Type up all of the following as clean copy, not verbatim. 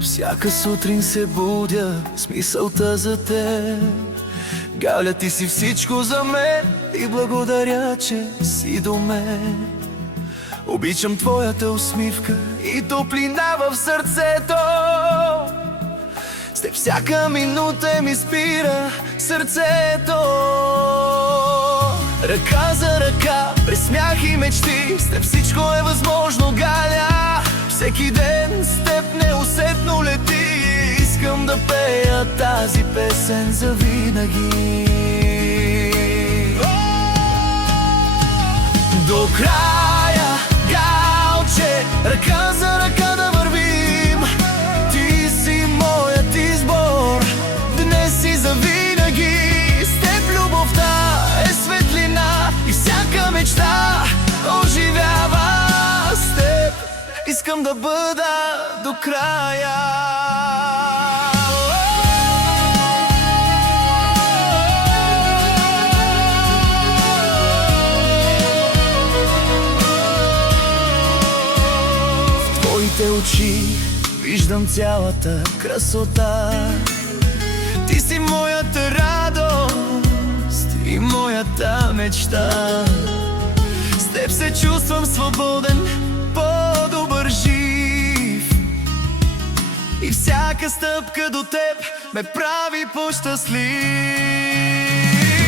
Всяка сутрин се будя с мисълта за теб. Галя, ти си всичко за мен и благодаря, че си до мен. Обичам твоята усмивка и топлина в сърцето. С теб всяка минута ми спира сърцето. Ръка за ръка, през смях и мечти, с теб всичко е възможно, Галя. Всеки ден с теб неусетно лети. Искам да пея тази песен завинаги. До края, Галче, ръка за ръка да вървим. Ти си моят избор, днес и завинаги. С теб любовта е светлина и всяка мечта оживява. С теб искам да бъда до края. В твоите очи виждам цялата красота. Ти си моята радост и моята мечта. С теб се чувствам свободен, по-добър жив. И всяка стъпка до теб ме прави по-щастлив.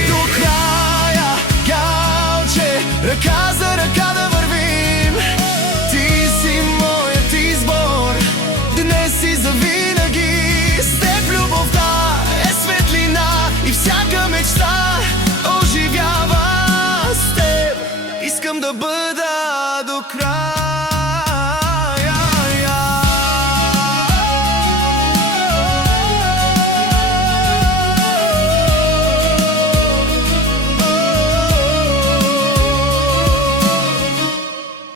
До края, Галче, ръка за ръка да